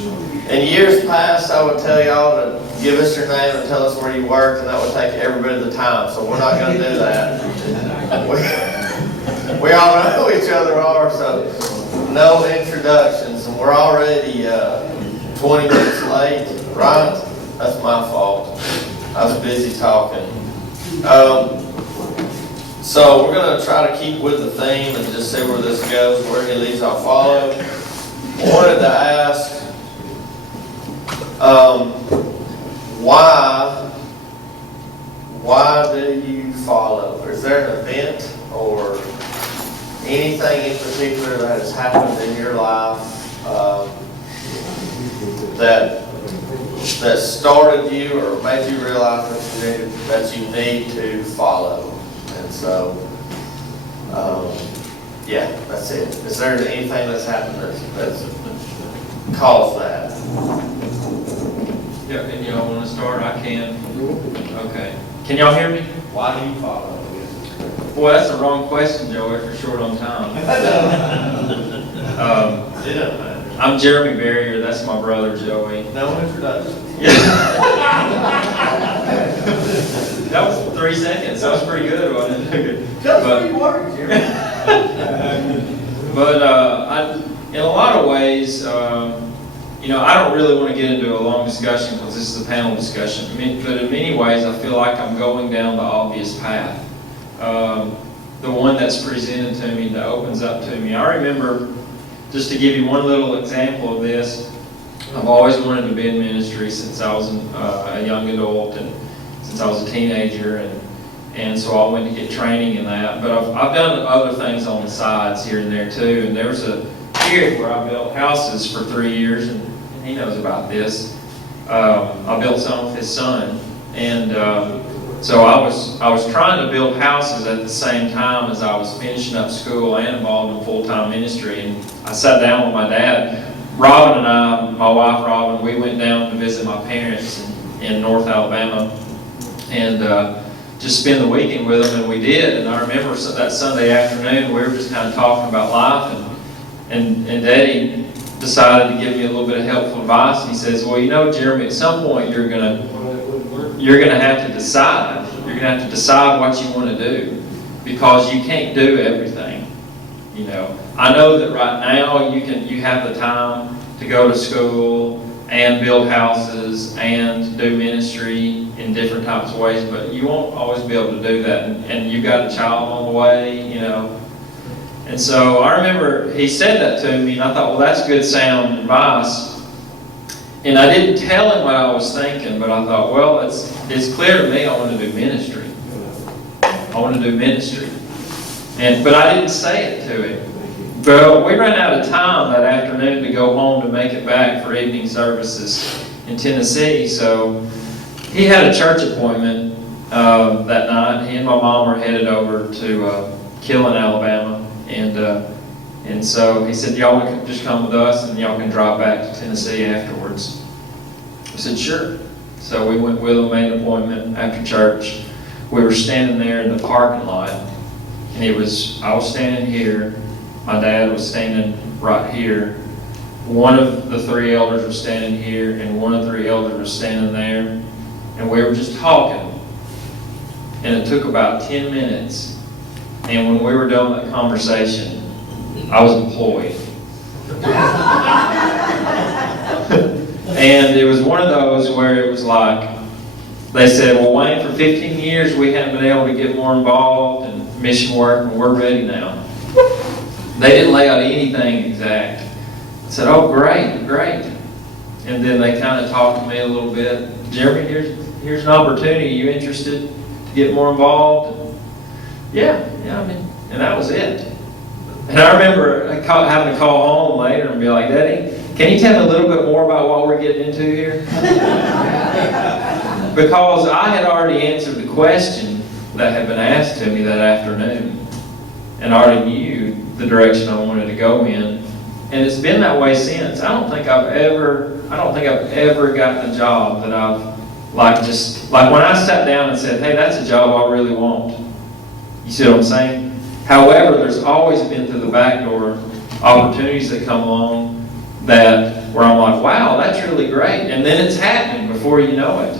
In years past, I would tell y'all to give us your name and tell us where you work, and that would take every bit of the time, so we're not going to do that. We all know who each other are, so no introductions, and we're already 20 minutes late, right? That's my fault. I was busy talking. So we're going to try to keep with the theme and just see where this goes. Where he leads, I'll follow. I wanted to ask, why do you follow? Is there an event or anything in particular that has happened in your life that started you or made you realize that you need to follow? And so, yeah, that's it. Is there anything that's happened that's caused that? Yeah, and y'all want to start? I can. Okay. Can y'all hear me? Why do you follow? Boy, that's the wrong question, Joey, if you're short on time. I'm Jeremy Barrier. That's my brother, Joey. No introduction. That was 3 seconds. That was pretty good, wasn't it? Tell us where you work, Jeremy. But in a lot of ways, I don't really want to get into a long discussion because this is a panel discussion. But in many ways, I feel like I'm going down the obvious path. The one that's presented to me, that opens up to me. I remember, just to give you one little example of this, I've always wanted to be in ministry since I was a young adult and since I was a teenager. And so I went to get training in that. But I've done other things on the sides here and there too. And there was a period where I built houses for 3 years, and he knows about this. I built some with his son, and so I was trying to build houses at the same time as I was finishing up school and involved in full-time ministry. And I sat down with my dad. Robin and I, my wife Robin, we went down to visit my parents in North Alabama, and just spend the weekend with them, and we did. And I remember that Sunday afternoon, we were just kind of talking about life, and Daddy decided to give me a little bit of helpful advice. He says, well, Jeremy, at some point you're gonna have to decide. You're gonna have to decide what you want to do, because you can't do everything. I know that right now you have the time to go to school and build houses and do ministry in different types of ways, but you won't always be able to do that. And you've got a child on the way, And so I remember he said that to me, and I thought, well, that's good sound advice. And I didn't tell him what I was thinking, but I thought, well, it's clear to me I want to do ministry. I want to do ministry. But I didn't say it to him. Well, we ran out of time that afternoon to go home to make it back for evening services in Tennessee. So he had a church appointment that night. He and my mom were headed over to Killen, Alabama. And so he said, y'all want to just come with us and y'all can drive back to Tennessee afterwards. I said, sure. So we went with him, made an appointment after church. We were standing there in the parking lot, and I was standing here. My dad was standing right here. One of the 3 elders was standing here, and one of the 3 elders was standing there. And we were just talking. And it took about 10 minutes. And when we were done with that conversation, I was employed. And it was one of those where it was like, they said, well, Wayne, for 15 years we haven't been able to get more involved in mission work, and we're ready now. They didn't lay out anything exact. I said, oh, great. And then they kind of talked to me a little bit. Jeremy, here's an opportunity. Are you interested to get more involved? Yeah, and that was it. And I remember having to call home later and be like, Daddy, can you tell me a little bit more about what we're getting into here? Because I had already answered the question that had been asked to me that afternoon, and I already knew the direction I wanted to go in. And it's been that way since. I don't think I've ever gotten a job that I've like when I sat down and said, hey, that's a job I really want. You see what I'm saying? However, there's always been through the back door opportunities that come along where I'm like, wow, that's really great. And then it's happening before you know it.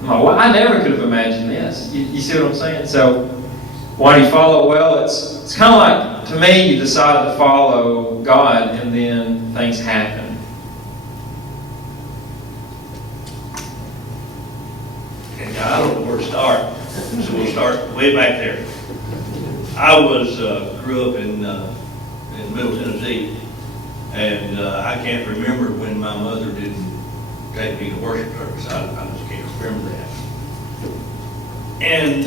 I'm like, well, I never could have imagined this. You see what I'm saying? So, why do you follow? Well, it's kind of like, to me, you decide to follow God, and then things happen. And I don't know where to start, so we'll start way back there. I grew up in Middle Tennessee, and I can't remember when my mother didn't take me to worship service. I just can't remember that. And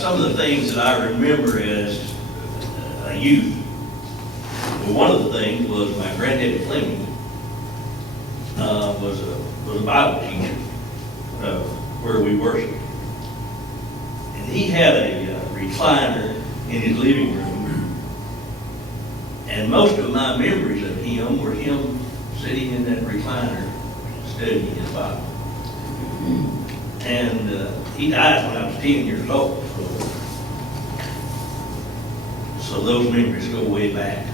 some of the things that I remember as a youth, well, one of the things was my granddaddy Fleming was a Bible teacher where we worshiped. And he had a recliner in his living room. And most of my memories of him were him sitting in that recliner studying his Bible. And he died when I was 10 years old. So those memories go way back.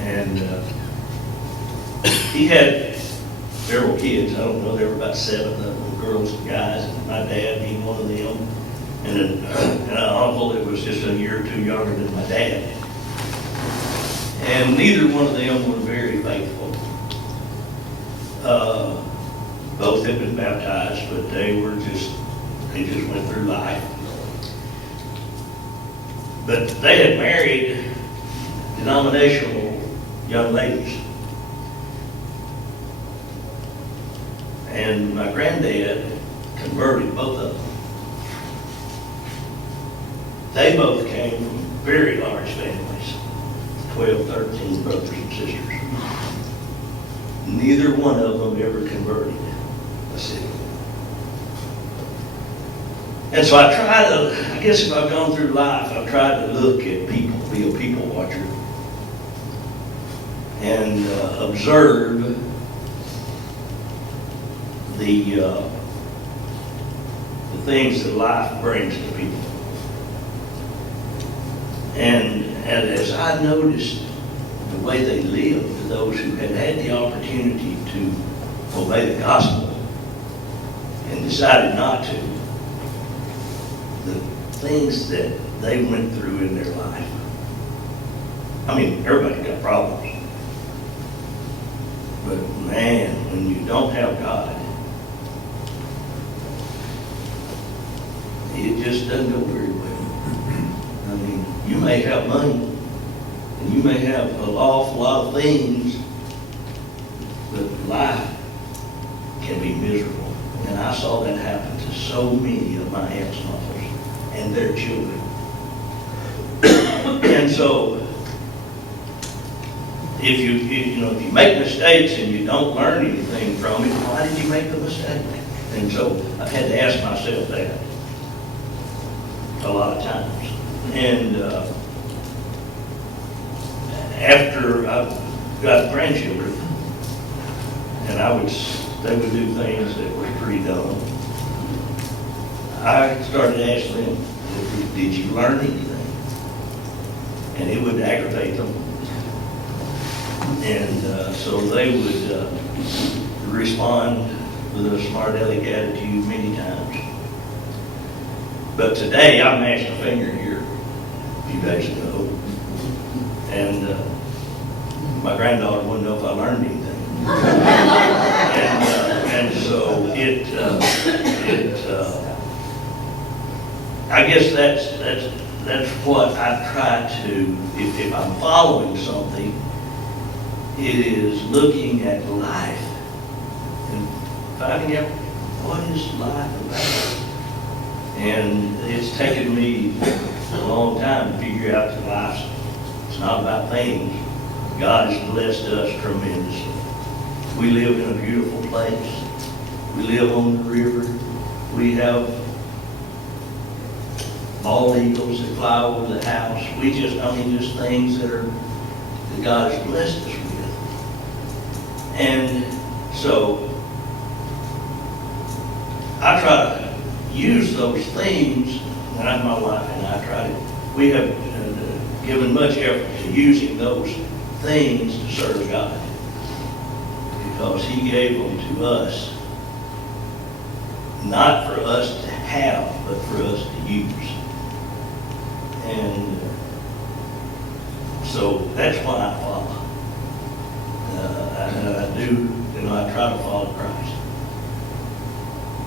And he had several kids. I don't know, there were about 7 of them, girls and guys, and my dad being one of them. And an uncle that was just a year or 2 younger than my dad. And neither one of them were very faithful. Both had been baptized, but they just went through life. But they had married denominational young ladies. And my granddad converted both of them. They both came from very large families, 12, 13 brothers and sisters. Neither one of them ever converted a single. And so I guess if I've gone through life, I've tried to look at people, be a people watcher, and observe the things that life brings to people. And as I noticed the way they lived, those who had had the opportunity to obey the gospel and decided not to, the things that they went through in their life. I mean, everybody's got problems. But man, when you don't have God, it just doesn't go very well. I mean, you may have money, and you may have an awful lot of things, but life can be miserable. And I saw that happen to so many of my aunts and uncles and their children. And so, if you make mistakes and you don't learn anything from it, why did you make the mistake? And so I've had to ask myself that a lot of times. And after I got grandchildren, and they would do things that were pretty dumb, I started asking them, did you learn anything? And it would aggravate them. And so they would respond with a smart aleck attitude many times. But today, I mashed a finger here a few days ago, and my granddaughter wouldn't know if I learned anything. And so I guess that's what I try to, if I'm following something, it is looking at life and finding out what is life about. And it's taken me a long time to figure out that life, it's not about things. God has blessed us tremendously. We live in a beautiful place. We live on the river. We have bald eagles that fly over the house. Just things that God has blessed us with. And so I try to use those things, and my wife and I we have given much effort to using those things to serve God. because he gave them to us, not for us to have, but for us to use. And so that's why I follow. I do, I try to follow Christ.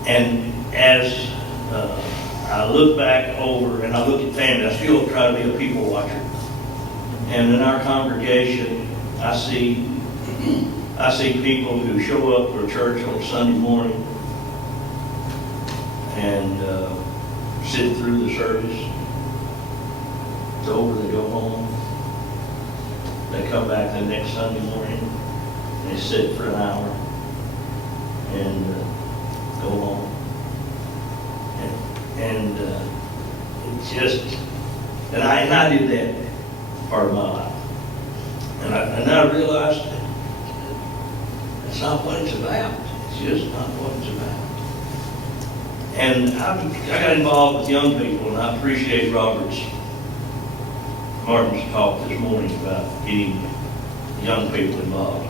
And as I look back over and I look at family, I still try to be a people watcher. And in our congregation, I see people who show up for church on Sunday morning and sit through the service. It's over, they go home. They come back the next Sunday morning, and they sit for an hour and go home. And it's just, and I did that part of my life. And I realized that's not what it's about. It's just not what it's about. And I got involved with young people, and I appreciate Martin's talk this morning about getting young people involved.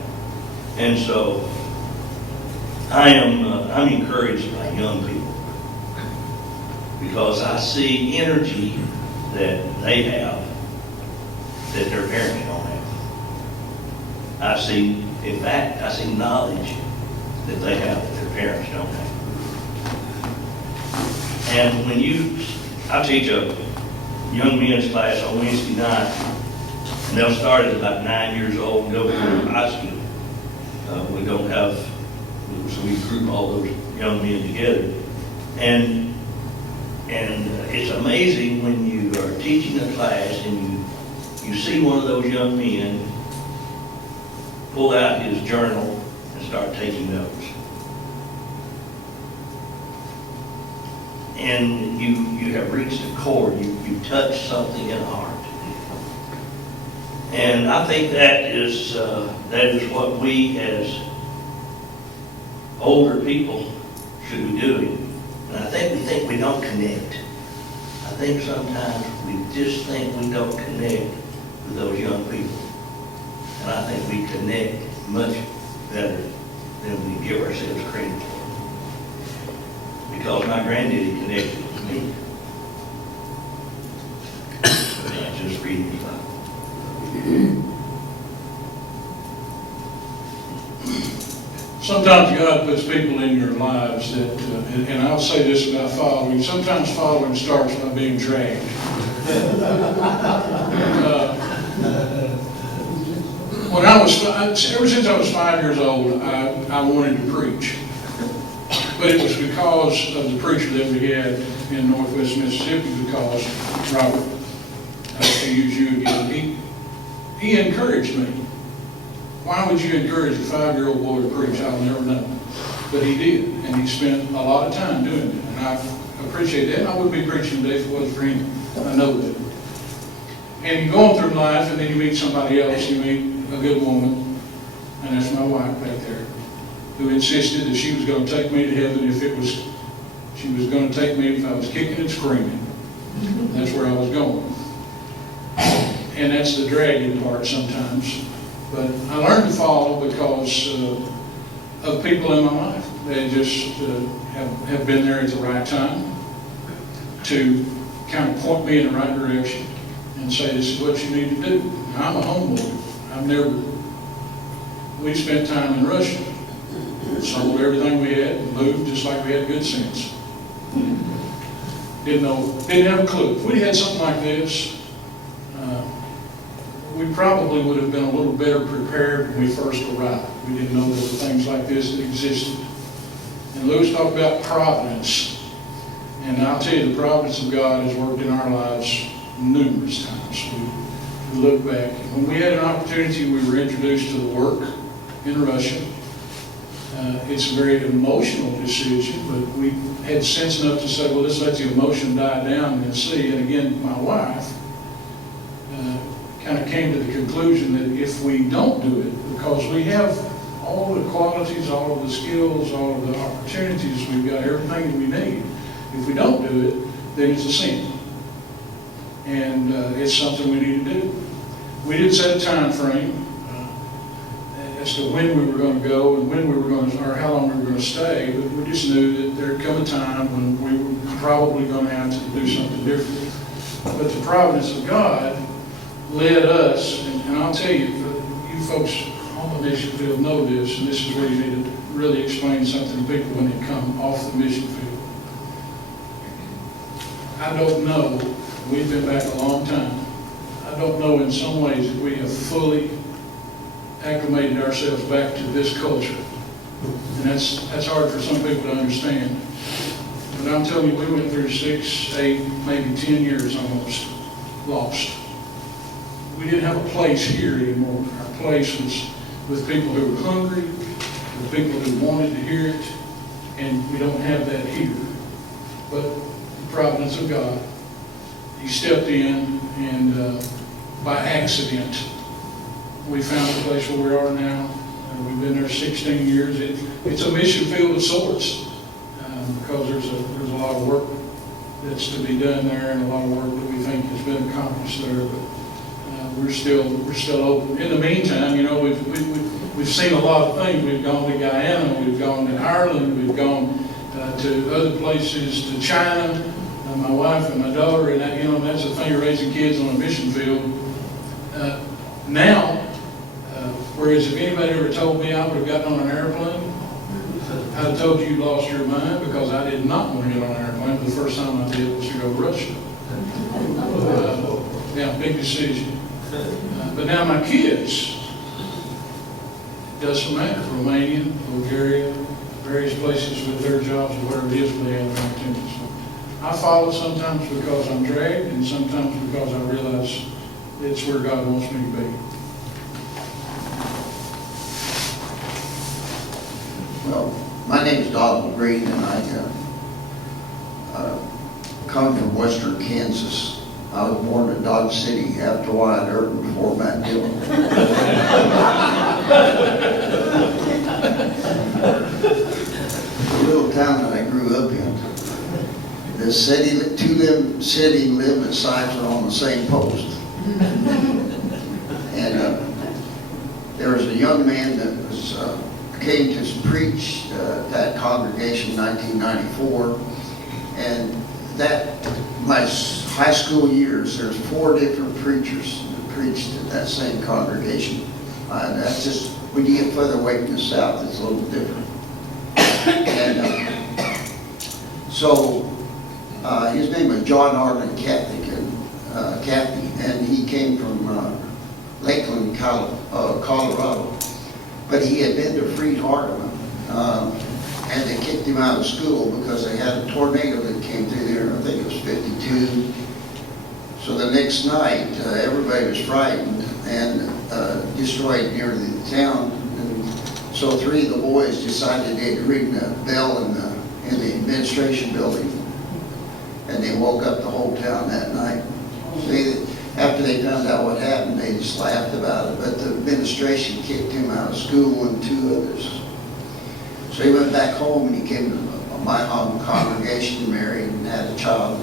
And so I'm encouraged by young people because I see energy that they have that their parents don't have. I see knowledge that they have that their parents don't have. And when I teach a young men's class on Wednesday night, and they'll start at about 9 years old and go through high school. We don't have, so we group all those young men together. And it's amazing when you are teaching a class and you see one of those young men pull out his journal and start taking notes. And you have reached a chord, you touched something in the heart. And I think that is what we as older people should be doing. And I think we don't connect. I think sometimes we just think we don't connect with those young people. And I think we connect much better than we give ourselves credit for. Because my granddaddy connected with me. Not just reading his Bible. Sometimes God puts people in your lives that, and I'll say this about following, sometimes following starts by being dragged. Ever since I was 5 years old, I wanted to preach. But it was because of the preacher that we had in Northwest Mississippi, because Robert, to use you again, he encouraged me. Why would you encourage a 5-year-old boy to preach? I'll never know. But he did, and he spent a lot of time doing it. And I appreciate that. And I wouldn't be preaching today if it wasn't for him. I know that. And you're going through life, and then you meet somebody else. You meet a good woman, and that's my wife back there, who insisted that she was going to take me to heaven she was going to take me if I was kicking and screaming. That's where I was going. And that's the dragging part sometimes. But I learned to follow because of people in my life. They just have been there at the right time to kind of point me in the right direction and say, this is what you need to do. Now, I'm a homeboy. We spent time in Russia. Sold everything we had and moved just like we had good sense. Didn't have a clue. If we had something like this, we probably would have been a little better prepared when we first arrived. We didn't know there were things like this that existed. And Lewis talked about providence. And I'll tell you, the providence of God has worked in our lives numerous times. We look back. When we had an opportunity, we were introduced to the work in Russia. It's a very emotional decision, but we had sense enough to say, well, let's let the emotion die down and see. And again, my wife kind of came to the conclusion that if we don't do it, because we have all the qualities, all of the skills, all of the opportunities, we've got everything that we need. If we don't do it, then it's a sin. And it's something we need to do. We did set a time frame. as to when we were going to go and when we were going to, or how long we were going to stay, but we just knew that there'd come a time when we were probably going to have to do something different. But the providence of God led us, and I'll tell you, you folks on the mission field know this, and this is where you need to really explain something to people when they come off the mission field. I don't know, we've been back a long time, I don't know in some ways that we have fully acclimated ourselves back to this culture. And that's hard for some people to understand. But I'm telling you, we went through 6, 8, maybe 10 years almost lost. We didn't have a place here anymore. Our place was with people who were hungry, with people who wanted to hear it, and we don't have that here. But the providence of God, He stepped in, and by accident, we found the place where we are now. We've been there 16 years. It's a mission field of sorts, because there's a lot of work that's to be done there, and a lot of work that we think has been accomplished there. But we're still open. In the meantime, you know, we've seen a lot of things. We've gone to Guyana, we've gone to Ireland, we've gone to other places, to China. My wife and my daughter, and that, you know, that's the thing of raising kids on a mission field. Now, whereas if anybody ever told me I would have gotten on an airplane, I'd have told you lost your mind, because I did not want to get on an airplane. The first time I did was to go to Russia. Yeah, big decision. But now my kids, it doesn't matter, Romania, Bulgaria, various places with their jobs or whatever it is they have an opportunity. So I follow sometimes because I'm dragged, and sometimes because I realize it's where God wants me to be. Well, my name is Donald Green, and I come from western Kansas. I was born in Dodge City after Wyatt Earp before Matt Dillon. The little town that I grew up in. The city, two city limit signs are on the same post. And there was a young man that was came to preach that congregation in 1994, and that my high school years, there's 4 different preachers that preached at that same congregation. That's just, when you get further away from the south, it's a little different. And so his name was John Arlen Cathey, and he came from Lakeland, Colorado. But he had been to Freed-Hardeman, and they kicked him out of school because they had a tornado that came through there, I think it was 52. So the next night, everybody was frightened and destroyed near the town. And so 3 of the boys decided they'd ring the bell in the administration building, and they woke up the whole town that night. So after they found out what happened, they just laughed about it. But the administration kicked him out of school and 2 others. So he went back home, and he came to my home congregation, married, and had a child.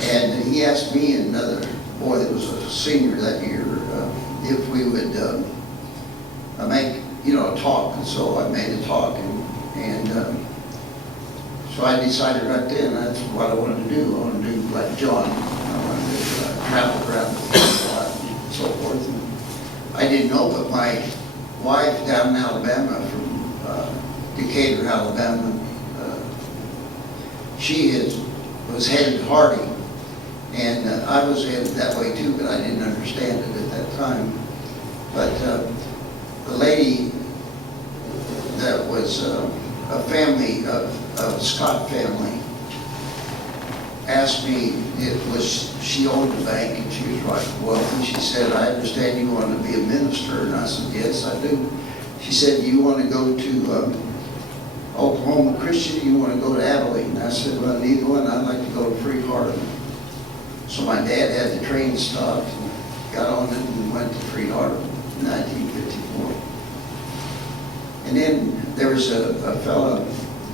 And he asked me and another boy that was a senior that year if we would make, a talk. And so I made a talk, and so I decided right then that's what I wanted to do. I wanted to do like John. I wanted to travel around and so forth. And I didn't know, but my wife down in Alabama, from Decatur, Alabama, she was headed to Harding, and I was headed that way too, but I didn't understand it at that time. But the lady that was a family of Scott family asked me she owned the bank, and she was right wealthy. She said, "I understand you want to be a minister," and I said, "Yes, I do." She said, "Do you want to go to Oklahoma Christian, you want to go to Abilene?" I said, "Well, neither one. I'd like to go to Freed-Hardeman." So my dad had the train stopped and got on it and went to Freed-Hardeman in 1954. And then there was a fellow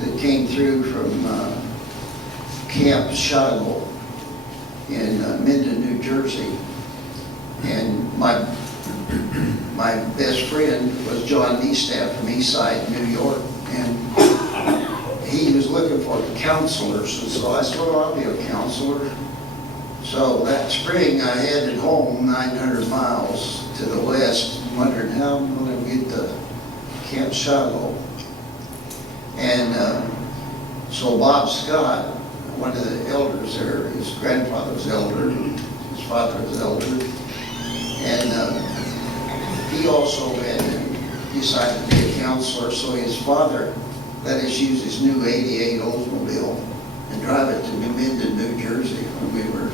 that came through from Camp Shiloh in Minden, New Jersey. And my my best friend was John Neestaff from Eastside, New York, and he was looking for counselors, and so I said, well, I'll be a counselor. So that spring, I headed home 900 miles to the west, wondering how I'm going to get to Camp Shiloh. And so Bob Scott, one of the elders there, his grandfather was elder, his father was elder, and he also had decided to be a counselor, so his father let us use his new 88 Oldsmobile and drive it to New Minden, New Jersey when we were,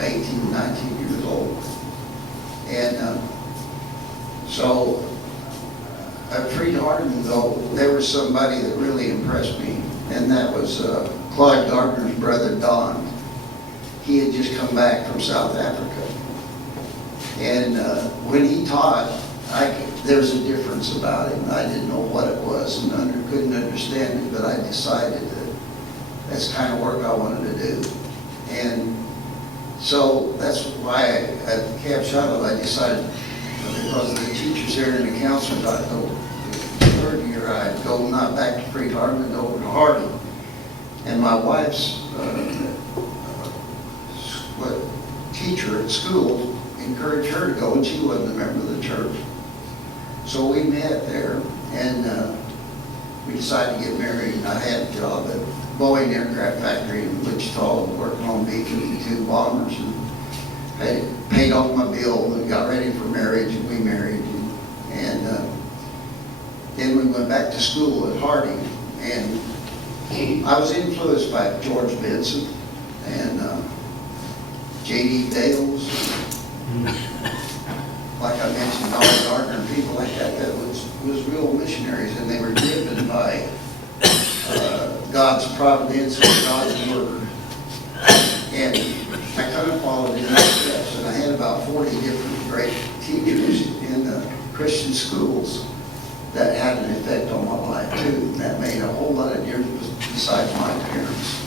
18, 19 years old. And so at Freed Harden, though, there was somebody that really impressed me, and that was Claude Gardner's brother, Don. He had just come back from South Africa. And when he taught, there was a difference about him. I didn't know what it was and couldn't understand it, but I decided that that's the kind of work I wanted to do. And so that's why at Camp Shiloh I decided, because the teachers there and the counselors, I'd go, the third year I'd go not back to Freed Harden, but over to Harding. And my wife's teacher at school encouraged her to go, and she wasn't a member of the church. So we met there, and we decided to get married. And I had a job at Boeing Aircraft Factory in Wichita, working on B-52 bombers, and paid off my bill and got ready for marriage, and we married. And then we went back to school at Harding, and I was influenced by George Benson and J.D. Dales, like I mentioned, Dolly Gardner and people like that was real missionaries, and they were driven by God's providence and God's word. And I kind of followed in their steps, and I had about 40 different great teachers in the Christian schools that had an effect on my life too. And that made a whole lot of difference besides my parents.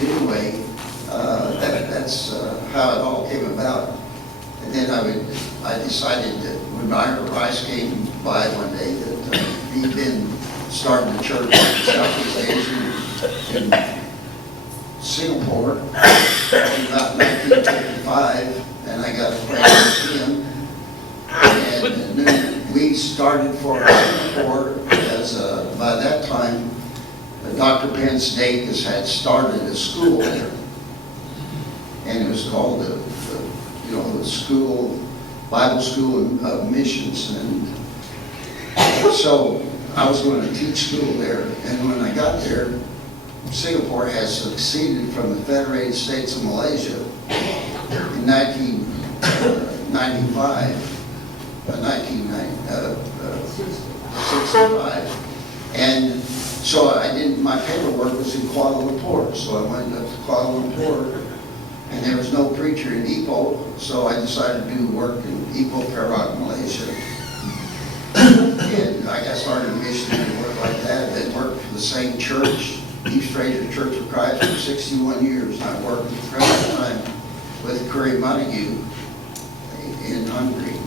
Anyway, that's how it all came about. And then I decided that when Myra Rice came by one day that he'd been starting a church in Southeast Asia in Singapore in about 1955, and I got acquainted with him. And then we started for Singapore as by that time, Dr. Pence Davis had started a school there, and it was called the school, Bible School of Missions. And so I was going to teach school there, and when I got there, Singapore has succeeded from the Federated States of Malaysia in 1965. And so my paperwork was in Kuala Lumpur, so I went up to Kuala Lumpur, and there was no preacher in Ipoh, so I decided to do work in Ipoh, Perak, Malaysia. And I got started in missionary work like that, then worked for the same church, East Fraser Church of Christ, for 61 years. And I worked at the present time with Curry Montague in Hungary.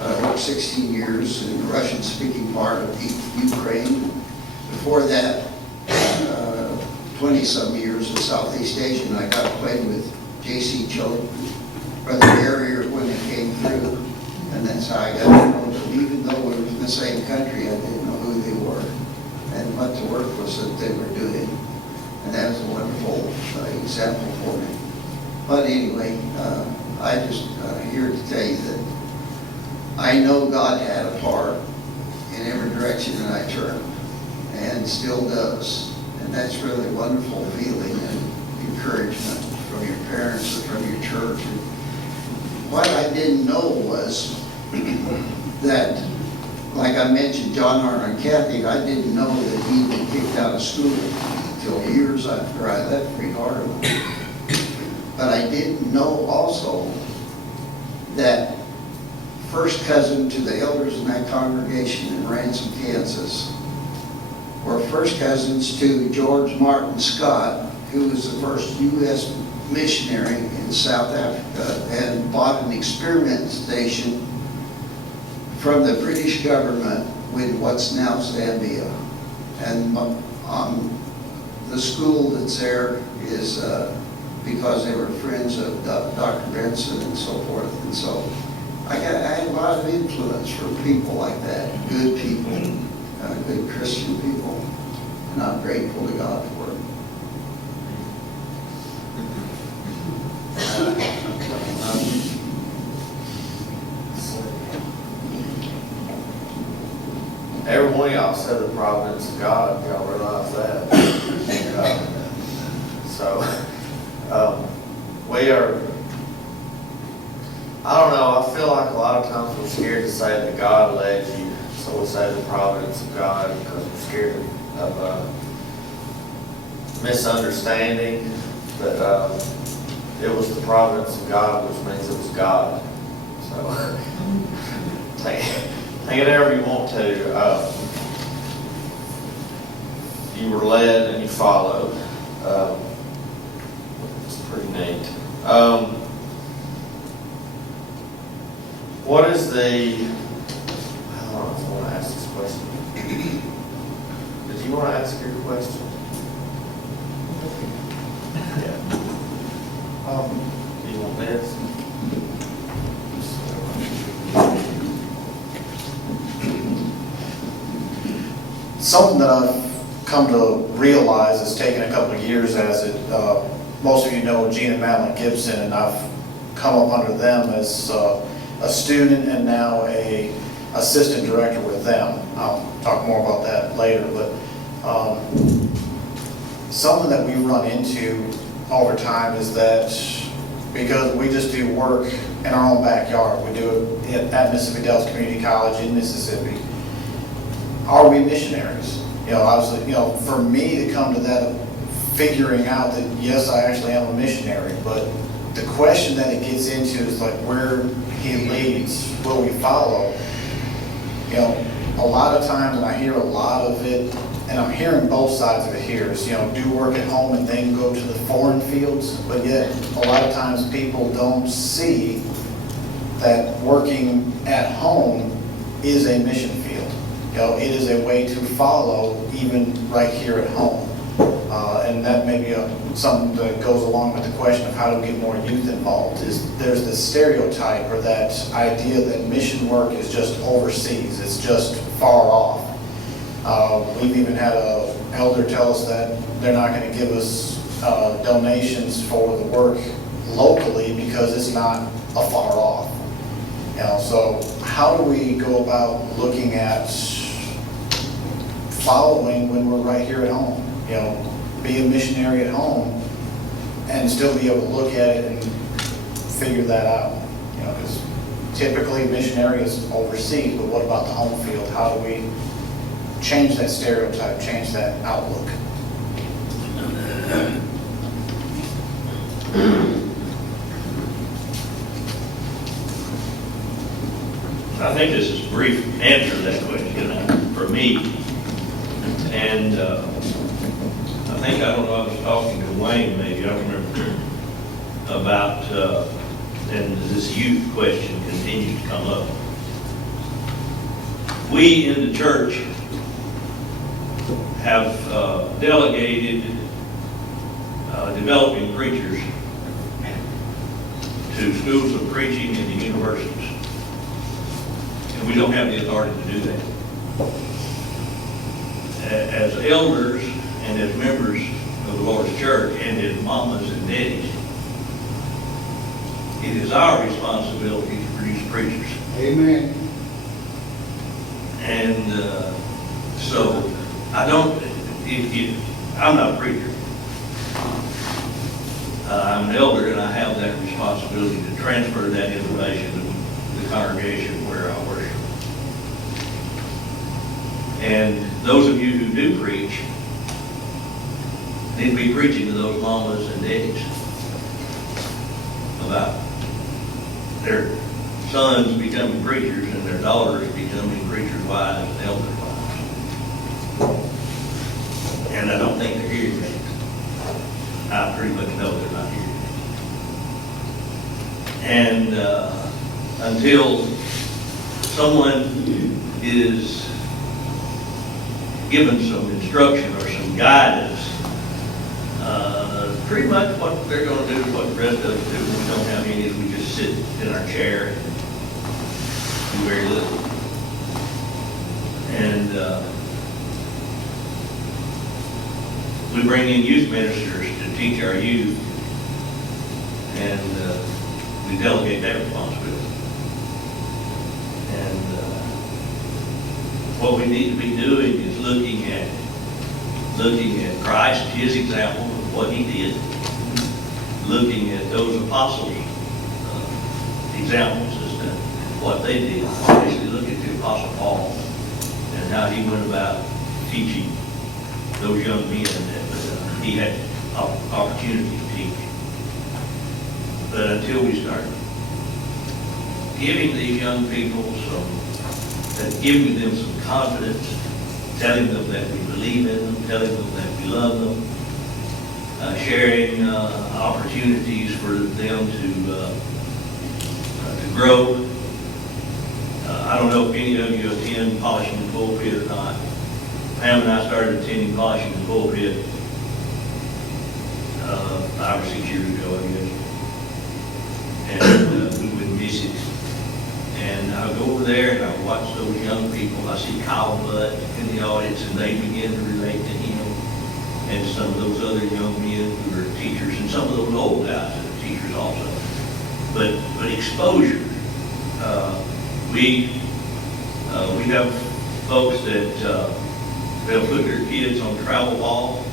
I worked 16 years in the Russian-speaking part of Ukraine. Before that, 20-some years in Southeast Asia, and I got acquainted with J.C. Choate, Brother Barrier when they came through, and that's how I got to know them. Even though we were in the same country, I didn't know who they were and what the work was that they were doing, and that was a wonderful example for me. But anyway, I just here to tell you that I know God had a part in every direction that I turned, and still does. And that's really a wonderful feeling and encouragement from your parents and from your church. And what I didn't know was that, like I mentioned, John Harner and Kathy, I didn't know that he'd been kicked out of school until years after I left Freed Harden. But I didn't know also that first cousin to the elders in that congregation in Ransom, Kansas, were first cousins to George Martin Scott, who was the first U.S. missionary in South Africa and bought an experiment station from the British government with what's now Zambia. And the school that's there is because they were friends of Dr. Benson and so forth. And so I had a lot of influence from people like that, good people, good Christian people. And I'm grateful to God for it. Every one of y'all said the providence of God, y'all realize that. We are, I don't know, I feel like a lot of times we're scared to say that God led you, so we say the providence of God because we're scared of misunderstanding, but it was the providence of God, which means it was God. So, take it however you want to. You were led and you followed. It's pretty neat. What is the, I don't know if I want to ask this question. Did you want to ask your question? Yeah. Do you want this? Something that I've come to realize, it's taken a couple of years as it, most of you know Gene and Madeline Gibson, and I've come up under them as a student and now a assistant director with them. I'll talk more about that later, but something that we run into over time is that because we just do work in our own backyard, we do it at Mississippi Dells Community College in Mississippi. Are we missionaries? You know, obviously, you know, for me to come to that, figuring out that yes, I actually am a missionary, but the question that it gets into is like where he leads, will we follow? You know, a lot of times, and I hear a lot of it, and I'm hearing both sides of it here, is, you know, do work at home and then go to the foreign fields, but yet a lot of times people don't see that working at home is a mission field. You know, it is a way to follow even right here at home. And that may be something that goes along with the question of how to get more youth involved. Is there's this stereotype or that idea that mission work is just overseas, it's just far off. We've even had an elder tell us that they're not going to give us donations for the work locally because it's not afar off. You know, so how do we go about looking at following when we're right here at home? You know, be a missionary at home and still be able to look at it and figure that out. You know, because typically missionary is overseas, but what about the home field? How do we change that stereotype, change that outlook? I think this is a brief answer to that question for me. And I think, I don't know, I was talking to Wayne maybe, I don't remember, about, and this youth question continues to come up. We in the church have delegated developing preachers to schools of preaching and the universities. And we don't have the authority to do that. As elders and as members of the Lord's church and as mamas and daddies, it is our responsibility to produce preachers. Amen. And so I don't, I'm not a preacher. I'm an elder and I have that responsibility to transfer that information to the congregation where I worship. And those of you who do preach need to be preaching to those mamas and daddies about their sons becoming preachers and their daughters becoming preachers' wives and elders' wives. And I don't think they're hearing that. I pretty much know they're not hearing that. And until someone is given some instruction or some guidance, pretty much what they're gonna do is what the rest of us do when we don't have any, is we just sit in our chair and do very little. And we bring in youth ministers to teach our youth, and we delegate that responsibility. And what we need to be doing is looking at Christ, his example of what he did, looking at those apostles' examples as to what they did. Obviously, look at the Apostle Paul and how he went about teaching those young men that he had opportunity to teach. But until we start giving these young people giving them some confidence, telling them that we believe in them, telling them that we love them, sharing opportunities for them to grow. I don't know if any of you attend Polishing the Pulpit or not. Pam and I started attending Polishing the Pulpit 5 or 6 years ago, I guess. And we would miss it. And I go over there and I watch those young people. I see Kyle Butt in the audience, and they begin to relate to him, and some of those other young men who are teachers, and some of those old guys that are teachers also. But exposure. We have folks that they'll put their kids on travel ball,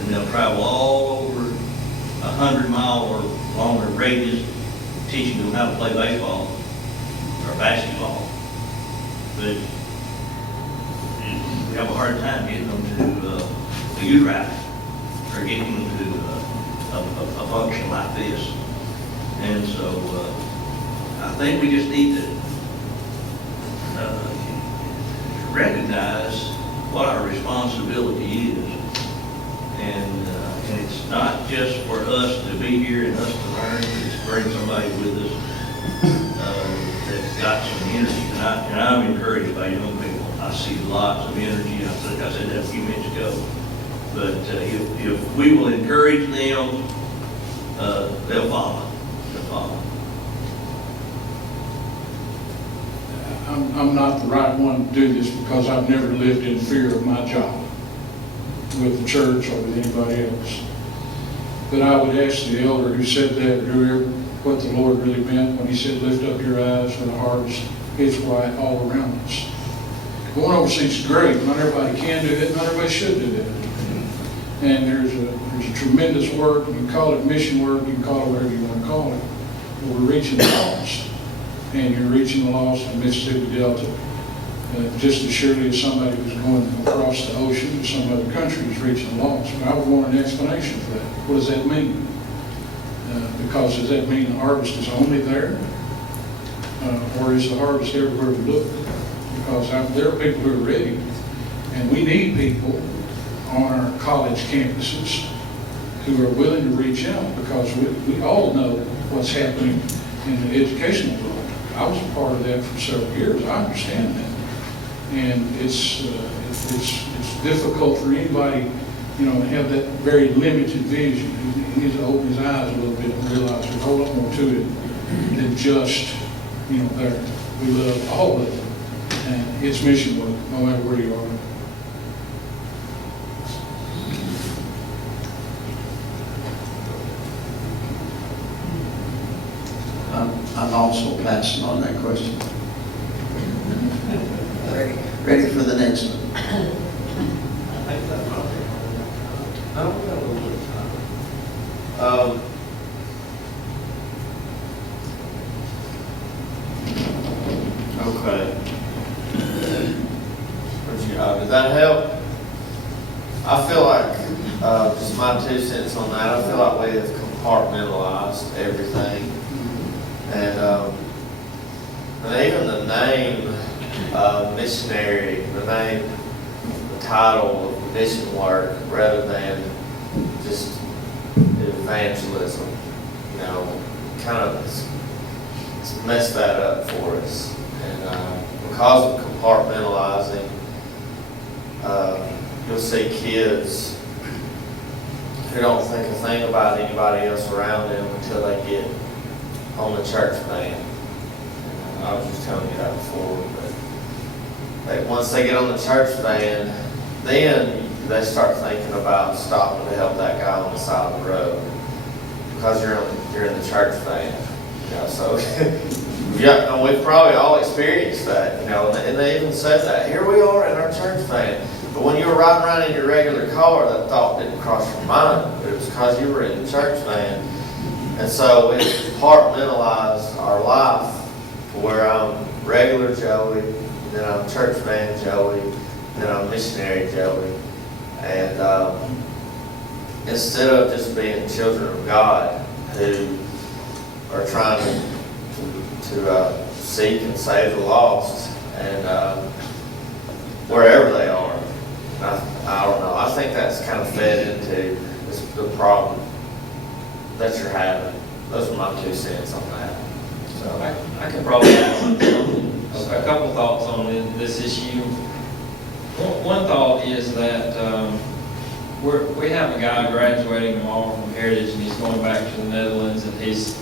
and they'll travel all over 100-mile or longer radius, teaching them how to play baseball or basketball. But we have a hard time getting them to the youth rally or getting them to a function like this. And so I think we just need to recognize what our responsibility is. And it's not just for us to be here and us to learn, it's to bring somebody with us that's got some energy. And I'm encouraged by young people. I see lots of energy. I think I said that a few minutes ago. But if we will encourage them, they'll follow. They'll follow. I'm not the right one to do this because I've never lived in fear of my job with the church or with anybody else. But I would ask the elder who said that, or whoever, what the Lord really meant when he said, lift up your eyes for the harvest is white all around us. Going overseas is great. Not everybody can do it. Not everybody should do that. And there's a tremendous work. You can call it mission work. You can call it whatever you want to call it. But we're reaching the lost. And you're reaching the lost in the Mississippi Delta. Just as surely as somebody who's going across the ocean to some other country is reaching the lost. But I would want an explanation for that. What does that mean? Because does that mean the harvest is only there? Or is the harvest everywhere we look? Because there are people who are ready. And we need people on our college campuses who are willing to reach out, because we all know what's happening in the educational world. I was a part of that for several years. I understand that. And it's difficult for anybody, to have that very limited vision. He needs to open his eyes a little bit and realize there's a whole lot more to it than just, there. We love all of it. And it's mission work, no matter where you are. I'm also passing on that question. Ready for the next one. Okay. Does that help? I feel like, just my 2 cents on that, I feel like we have compartmentalized everything. And even the name missionary, the title of mission work, rather than just evangelism, kind of it's messed that up for us. And because of compartmentalizing, you'll see kids who don't think a thing about anybody else around them until they get on the church van. I was just telling you that before, but once they get on the church van, then they start thinking about stopping to help that guy on the side of the road because you're in the church van. You know, so yeah, and we've probably all experienced that. You know, and they even said that here we are in our church van. But when you were riding around in your regular car, that thought didn't cross your mind. But it was because you were in the church van. And so we compartmentalized our life to where I'm regular Joey, then I'm church van Joey, then I'm missionary Joey. And instead of just being children of God who are trying to seek and save the lost, and wherever they are, I don't know. I think that's kind of fed into the problem that you're having. Those are my 2 cents on that. So I can probably add a couple thoughts on this issue. One thought is that we have a guy graduating tomorrow from Heritage, and he's going back to the Netherlands, and he's